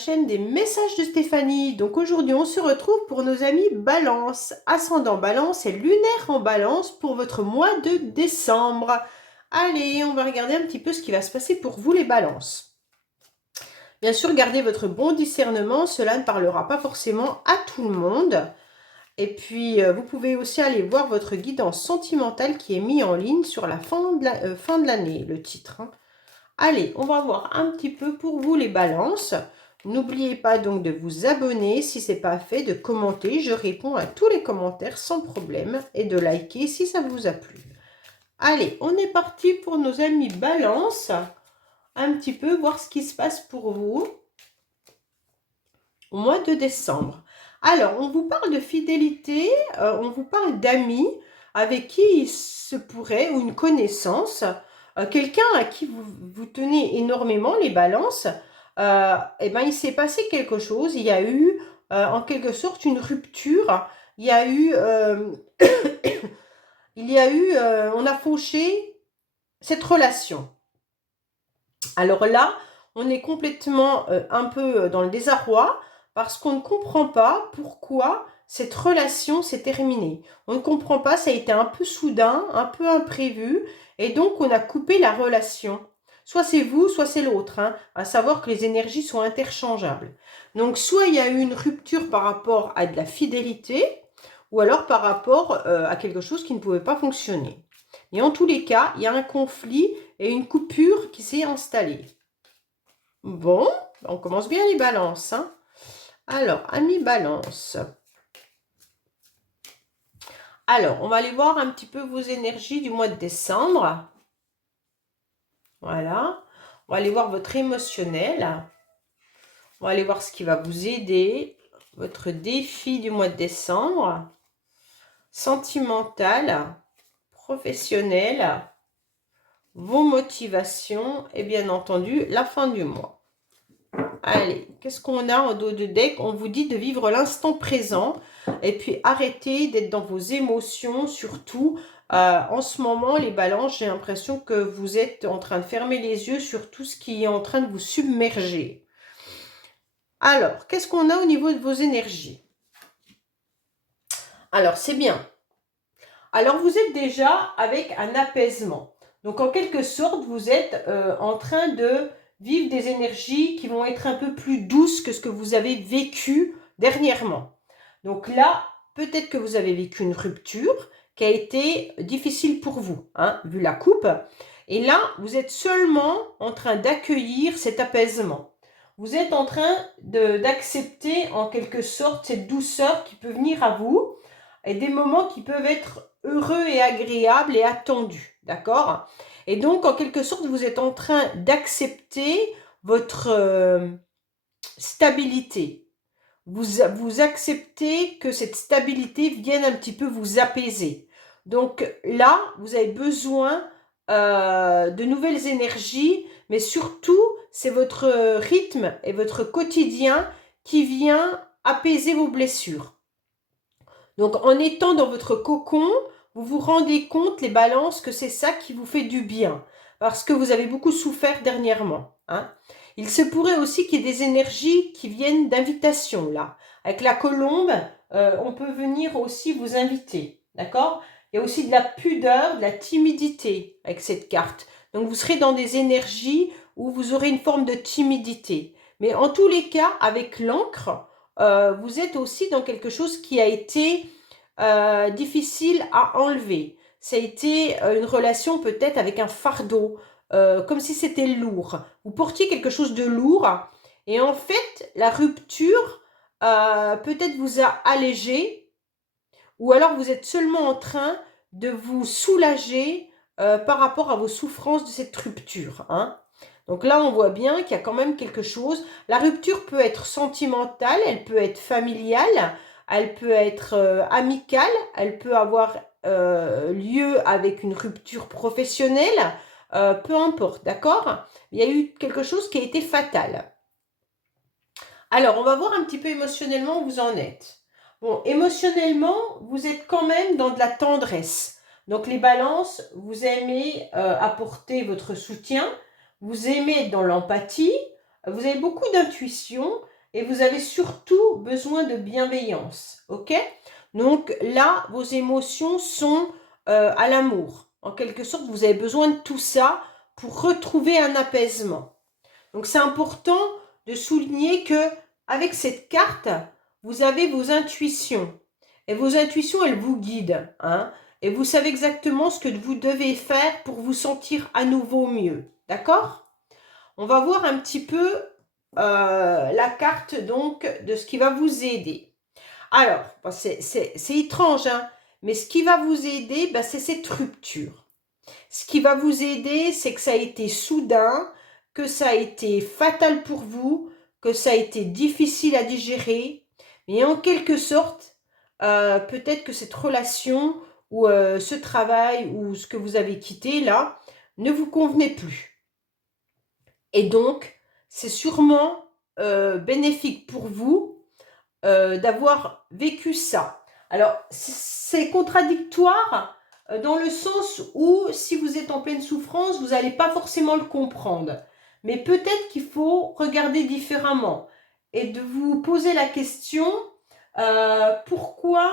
chaîne des messages de Stéphanie. Donc aujourd'hui, on se retrouve pour nos amis Balance, ascendant Balance et lunaire en Balance pour votre mois de décembre. Allez, on va regarder un petit peu ce qui va se passer pour vous les Balances. Bien sûr, gardez votre bon discernement, cela ne parlera pas forcément à tout le monde. Et puis, vous pouvez aussi aller voir votre guidance sentimentale qui est mis en ligne sur la fin de l'année, le titre. Allez, on va voir un petit peu pour vous les balances. N'oubliez pas donc de vous abonner si ce n'est pas fait, de commenter. Je réponds à tous les commentaires sans problème et de liker si ça vous a plu. Allez, on est parti pour nos amis balance. Un petit peu voir ce qui se passe pour vous au mois de décembre. Alors, on vous parle de fidélité, on vous parle d'amis avec qui il se pourrait, ou une connaissance, quelqu'un à qui vous tenez énormément, les balances, eh ben, il s'est passé quelque chose, il y a eu en quelque sorte une rupture, il y a eu, on a fauché cette relation. Alors là, on est complètement un peu dans le désarroi parce qu'on ne comprend pas pourquoi cette relation s'est terminée. On ne comprend pas, ça a été un peu soudain, un peu imprévu, et donc on a coupé la relation. Soit c'est vous, soit c'est l'autre, hein, à savoir que les énergies sont interchangeables. Donc soit il y a eu une rupture par rapport à de la fidélité, ou alors par rapport à quelque chose qui ne pouvait pas fonctionner. Et en tous les cas, il y a un conflit et une coupure qui s'est installée. Bon, on commence bien les balances. Hein. Alors, amis balance. Alors, on va aller voir un petit peu vos énergies du mois de décembre. Voilà. On va aller voir votre émotionnel. On va aller voir ce qui va vous aider. Votre défi du mois de décembre. Sentimental. Professionnel. Vos motivations. Et bien entendu, la fin du mois. Allez, qu'est-ce qu'on a en dos de deck? On vous dit de vivre l'instant présent et puis arrêtez d'être dans vos émotions, surtout. En ce moment, les balances, j'ai l'impression que vous êtes en train de fermer les yeux sur tout ce qui est en train de vous submerger. Alors, qu'est-ce qu'on a au niveau de vos énergies? Alors, c'est bien. Alors, vous êtes déjà avec un apaisement. Donc, en quelque sorte, vous êtes en train de vivre des énergies qui vont être un peu plus douces que ce que vous avez vécu dernièrement. Donc là, peut-être que vous avez vécu une rupture qui a été difficile pour vous, hein, vu la coupe. Et là, vous êtes seulement en train d'accueillir cet apaisement. Vous êtes en train d'accepter en quelque sorte cette douceur qui peut venir à vous et des moments qui peuvent être heureux et agréables et attendus, d'accord? Et donc, en quelque sorte, vous êtes en train d'accepter votre stabilité. Vous acceptez que cette stabilité vienne un petit peu vous apaiser. Donc là, vous avez besoin de nouvelles énergies, mais surtout, c'est votre rythme et votre quotidien qui vient apaiser vos blessures. Donc, en étant dans votre cocon, vous vous rendez compte, les balances, que c'est ça qui vous fait du bien. Parce que vous avez beaucoup souffert dernièrement. Hein. Il se pourrait aussi qu'il y ait des énergies qui viennent d'invitation, là. Avec la colombe, on peut venir aussi vous inviter. D'accord? Il y a aussi de la pudeur, de la timidité avec cette carte. Donc, vous serez dans des énergies où vous aurez une forme de timidité. Mais en tous les cas, avec l'encre, vous êtes aussi dans quelque chose qui a été difficile à enlever. Ça a été une relation peut-être avec un fardeau, comme si c'était lourd. Vous portiez quelque chose de lourd et en fait, la rupture peut-être vous a allégé ou alors vous êtes seulement en train de vous soulager par rapport à vos souffrances de cette rupture. Hein. Donc là, on voit bien qu'il y a quand même quelque chose. La rupture peut être sentimentale, elle peut être familiale, elle peut être amicale, elle peut avoir lieu avec une rupture professionnelle, peu importe, d'accord? Il y a eu quelque chose qui a été fatal. Alors, on va voir un petit peu émotionnellement où vous en êtes. Bon, émotionnellement, vous êtes quand même dans de la tendresse. Donc, les balances, vous aimez apporter votre soutien, vous aimez être dans l'empathie, vous avez beaucoup d'intuition et vous avez surtout besoin de bienveillance, ok? Donc là, vos émotions sont à l'amour. En quelque sorte, vous avez besoin de tout ça pour retrouver un apaisement. Donc c'est important de souligner que avec cette carte, vous avez vos intuitions. Et vos intuitions, elles vous guident, hein, et vous savez exactement ce que vous devez faire pour vous sentir à nouveau mieux. D'accord? On va voir un petit peu la carte donc de ce qui va vous aider. Alors, bon, c'est étrange, hein, mais ce qui va vous aider, ben, c'est cette rupture. Ce qui va vous aider, c'est que ça a été soudain, que ça a été fatal pour vous, que ça a été difficile à digérer. Mais en quelque sorte, peut-être que cette relation ou ce travail ou ce que vous avez quitté là ne vous convenait plus. Et donc, c'est sûrement bénéfique pour vous d'avoir vécu ça. Alors, c'est contradictoire dans le sens où si vous êtes en pleine souffrance, vous n'allez pas forcément le comprendre. Mais peut-être qu'il faut regarder différemment et de vous poser la question pourquoi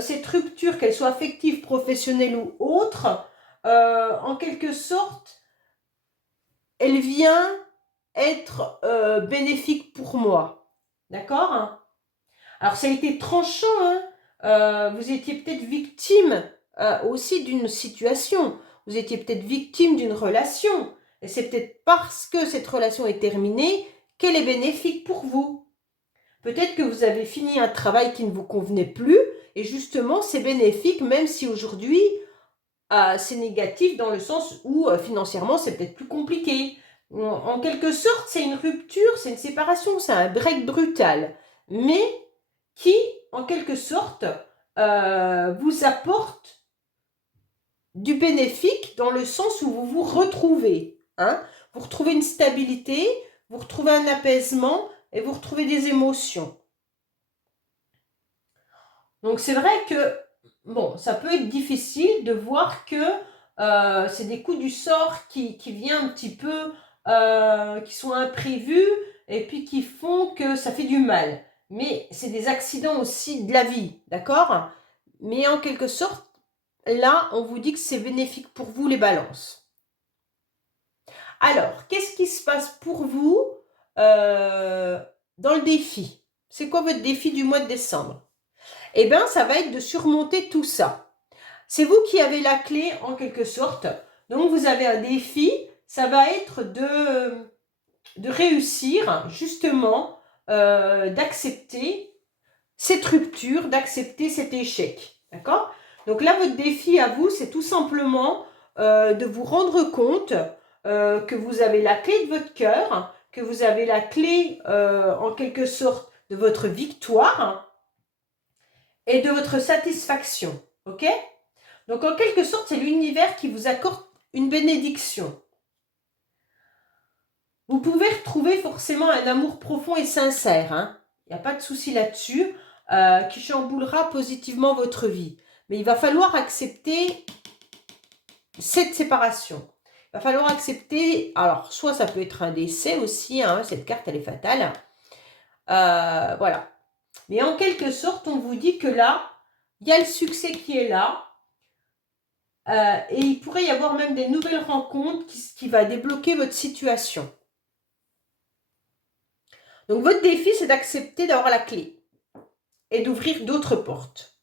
cette rupture, qu'elle soit affective, professionnelle ou autre, en quelque sorte, elle vient être bénéfique pour moi. D'accord? Alors, ça a été tranchant, hein. Vous étiez peut-être victime aussi d'une situation. Vous étiez peut-être victime d'une relation. Et c'est peut-être parce que cette relation est terminée qu'elle est bénéfique pour vous. Peut-être que vous avez fini un travail qui ne vous convenait plus. Et justement, c'est bénéfique, même si aujourd'hui, c'est négatif dans le sens où financièrement, c'est peut-être plus compliqué. En quelque sorte, c'est une rupture, c'est une séparation, c'est un break brutal. Mais qui, en quelque sorte, vous apporte du bénéfique dans le sens où vous vous retrouvez. Hein? Vous retrouvez une stabilité, vous retrouvez un apaisement et vous retrouvez des émotions. Donc c'est vrai que, bon, ça peut être difficile de voir que c'est des coups du sort qui viennent un petit peu, qui sont imprévus et puis qui font que ça fait du mal. Mais c'est des accidents aussi de la vie, d'accord? Mais en quelque sorte, là, on vous dit que c'est bénéfique pour vous les balances. Alors, qu'est-ce qui se passe pour vous dans le défi? C'est quoi votre défi du mois de décembre? Eh bien, ça va être de surmonter tout ça. C'est vous qui avez la clé en quelque sorte. Donc, vous avez un défi. Ça va être de réussir justement, d'accepter cette rupture, d'accepter cet échec. D'accord? Donc là, votre défi à vous, c'est tout simplement de vous rendre compte que vous avez la clé de votre cœur, que vous avez la clé en quelque sorte de votre victoire et de votre satisfaction. Ok? Donc en quelque sorte, c'est l'univers qui vous accorde une bénédiction. Vous pouvez retrouver forcément un amour profond et sincère, hein. Il n'y a pas de souci là-dessus, qui chamboulera positivement votre vie. Mais il va falloir accepter cette séparation. Il va falloir accepter, alors soit ça peut être un décès aussi, hein, cette carte elle est fatale. Voilà. Mais en quelque sorte, on vous dit que là, il y a le succès qui est là. Et il pourrait y avoir même des nouvelles rencontres qui va débloquer votre situation. Donc votre défi, c'est d'accepter d'avoir la clé et d'ouvrir d'autres portes.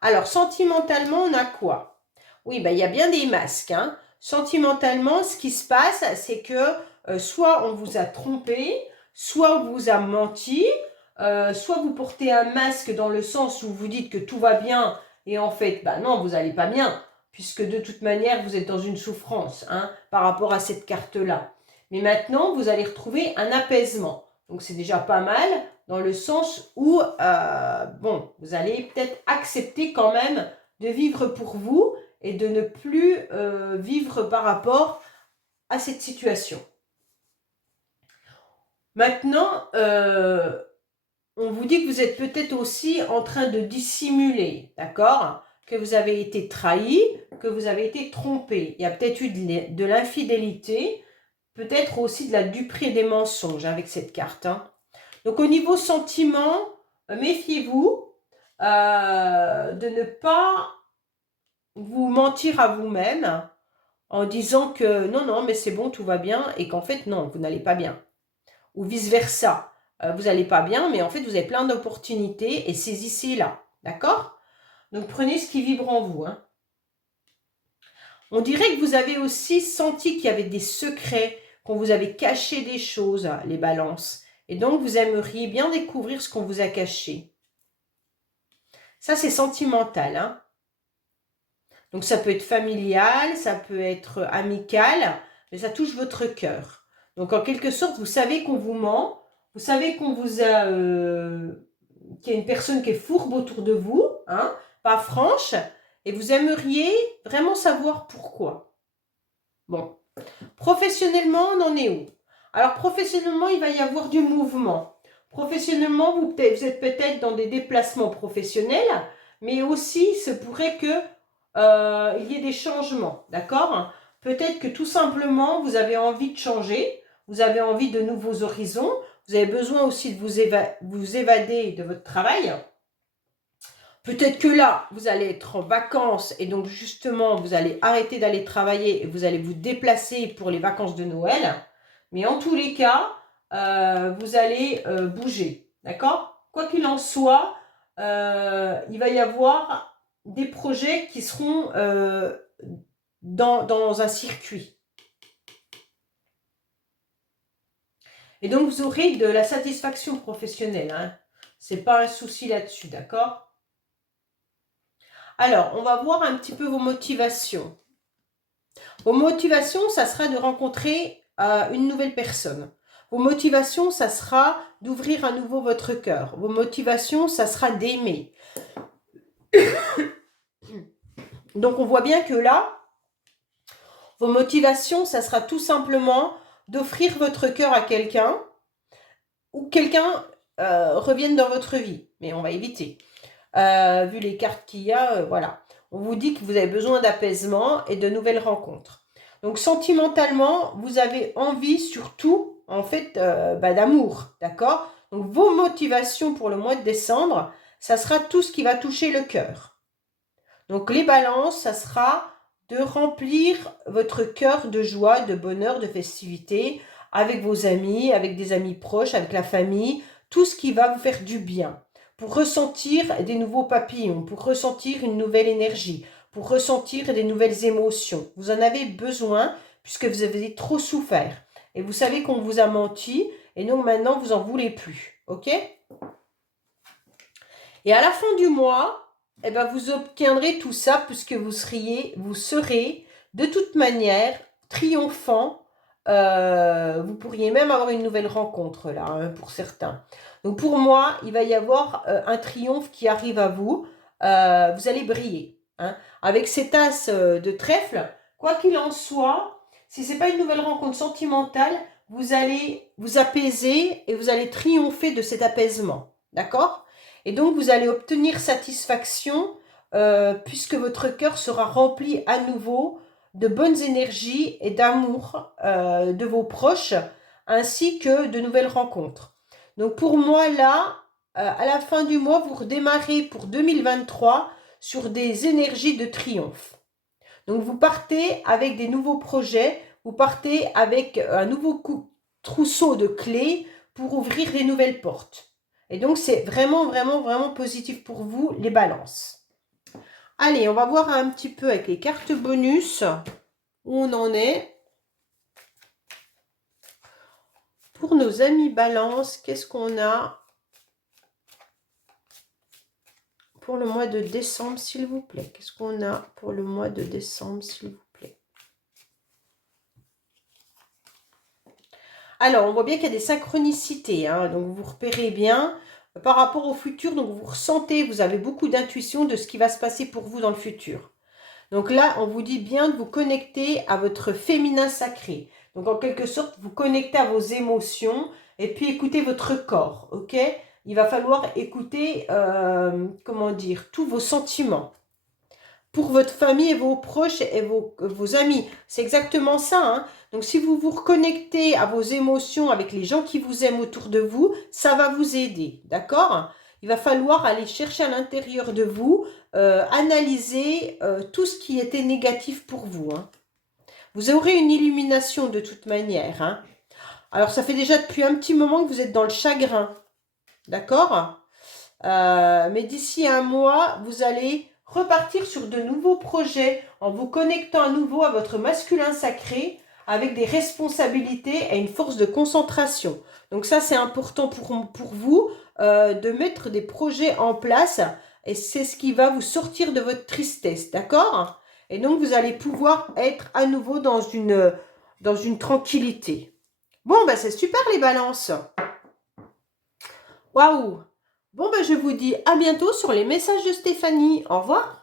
Alors, sentimentalement, on a quoi? Oui, ben, il y a bien des masques. Hein. Sentimentalement, ce qui se passe, c'est que soit on vous a trompé, soit on vous a menti, soit vous portez un masque dans le sens où vous dites que tout va bien et en fait, ben non, vous n'allez pas bien, puisque de toute manière, vous êtes dans une souffrance hein, par rapport à cette carte-là. Mais maintenant, vous allez retrouver un apaisement. Donc, c'est déjà pas mal dans le sens où, bon, vous allez peut-être accepter quand même de vivre pour vous et de ne plus vivre par rapport à cette situation. Maintenant, on vous dit que vous êtes peut-être aussi en train de dissimuler, d'accord? Que vous avez été trahi, que vous avez été trompé. Il y a peut-être eu de l'infidélité. peut-être aussi de la duperie et des mensonges avec cette carte, hein. Donc au niveau sentiment, méfiez-vous de ne pas vous mentir à vous-même en disant que non, non, mais c'est bon, tout va bien, et qu'en fait, non, vous n'allez pas bien. Ou vice-versa. Vous n'allez pas bien, mais en fait, vous avez plein d'opportunités et saisissez-la. D'accord? Donc, prenez ce qui vibre en vous, hein. On dirait que vous avez aussi senti qu'il y avait des secrets, qu'on vous avait caché des choses, les balances. Et donc, vous aimeriez bien découvrir ce qu'on vous a caché. Ça, c'est sentimental, hein. Donc, ça peut être familial, ça peut être amical, mais ça touche votre cœur. Donc, en quelque sorte, vous savez qu'on vous ment, vous savez qu'on vous a... qu'il y a une personne qui est fourbe autour de vous, hein, pas franche, et vous aimeriez vraiment savoir pourquoi. Bon. Professionnellement, on en est où? Alors, professionnellement, il va y avoir du mouvement. Professionnellement, vous êtes peut-être dans des déplacements professionnels, mais aussi, il se pourrait que il y ait des changements, d'accord? Peut-être que tout simplement, vous avez envie de changer, vous avez envie de nouveaux horizons, vous avez besoin aussi de vous évader de votre travail. Peut-être que là, vous allez être en vacances et donc justement, vous allez arrêter d'aller travailler et vous allez vous déplacer pour les vacances de Noël. Mais en tous les cas, vous allez bouger, d'accord? Quoi qu'il en soit, il va y avoir des projets qui seront dans un circuit. Et donc, vous aurez de la satisfaction professionnelle, hein. C'est pas un souci là-dessus, d'accord? Alors, on va voir un petit peu vos motivations. Vos motivations, ça sera de rencontrer une nouvelle personne. Vos motivations, ça sera d'ouvrir à nouveau votre cœur. Vos motivations, ça sera d'aimer. Donc, on voit bien que là, vos motivations, ça sera tout simplement d'offrir votre cœur à quelqu'un ou quelqu'un revienne dans votre vie. Mais on va éviter. Vu les cartes qu'il y a, voilà. On vous dit que vous avez besoin d'apaisement et de nouvelles rencontres. Donc, sentimentalement, vous avez envie surtout, en fait, d'amour, d'accord? Donc, vos motivations pour le mois de décembre, ça sera tout ce qui va toucher le cœur. Donc, les balances, ça sera de remplir votre cœur de joie, de bonheur, de festivité, avec vos amis, avec des amis proches, avec la famille, tout ce qui va vous faire du bien, pour ressentir des nouveaux papillons, pour ressentir une nouvelle énergie, pour ressentir des nouvelles émotions. Vous en avez besoin puisque vous avez trop souffert. Et vous savez qu'on vous a menti et donc maintenant vous n'en voulez plus. Ok? Et à la fin du mois, eh ben, vous obtiendrez tout ça puisque vous serez de toute manière triomphant. Vous pourriez même avoir une nouvelle rencontre là, hein, pour certains. Donc pour moi, il va y avoir un triomphe qui arrive à vous. Vous allez briller, hein. Avec cet as de trèfle, quoi qu'il en soit, si ce n'est pas une nouvelle rencontre sentimentale, vous allez vous apaiser et vous allez triompher de cet apaisement. D'accord? Et donc, vous allez obtenir satisfaction puisque votre cœur sera rempli à nouveau de bonnes énergies et d'amour de vos proches, ainsi que de nouvelles rencontres. Donc, pour moi, là, à la fin du mois, vous redémarrez pour 2023 sur des énergies de triomphe. Donc, vous partez avec des nouveaux projets, vous partez avec un nouveau trousseau de clés pour ouvrir des nouvelles portes. Et donc, c'est vraiment, vraiment, vraiment positif pour vous, les balances. Allez, on va voir un petit peu avec les cartes bonus où on en est. Pour nos amis balances, qu'est-ce qu'on a pour le mois de décembre, s'il vous plaît? Qu'est-ce qu'on a pour le mois de décembre, s'il vous plaît? Alors, on voit bien qu'il y a des synchronicités, hein, donc vous repérez bien par rapport au futur, donc vous ressentez, vous avez beaucoup d'intuition de ce qui va se passer pour vous dans le futur. Donc là, on vous dit bien de vous connecter à votre féminin sacré. Donc en quelque sorte, vous connectez à vos émotions et puis écoutez votre corps, ok? Il va falloir écouter, comment dire, tous vos sentiments. pour votre famille et vos proches et vos amis. C'est exactement ça, hein. Donc, si vous vous reconnectez à vos émotions avec les gens qui vous aiment autour de vous, ça va vous aider, d'accord? Il va falloir aller chercher à l'intérieur de vous, analyser tout ce qui était négatif pour vous, hein. Vous aurez une illumination de toute manière, hein. Alors, ça fait déjà depuis un petit moment que vous êtes dans le chagrin, d'accord? Mais d'ici un mois, vous allez repartir sur de nouveaux projets en vous connectant à nouveau à votre masculin sacré avec des responsabilités et une force de concentration. Donc ça, c'est important pour vous de mettre des projets en place et c'est ce qui va vous sortir de votre tristesse, d'accord? Et donc, vous allez pouvoir être à nouveau dans une tranquillité. Bon, ben c'est super les balances. Waouh! Bon, ben je vous dis à bientôt sur les messages de Stéphanie. Au revoir.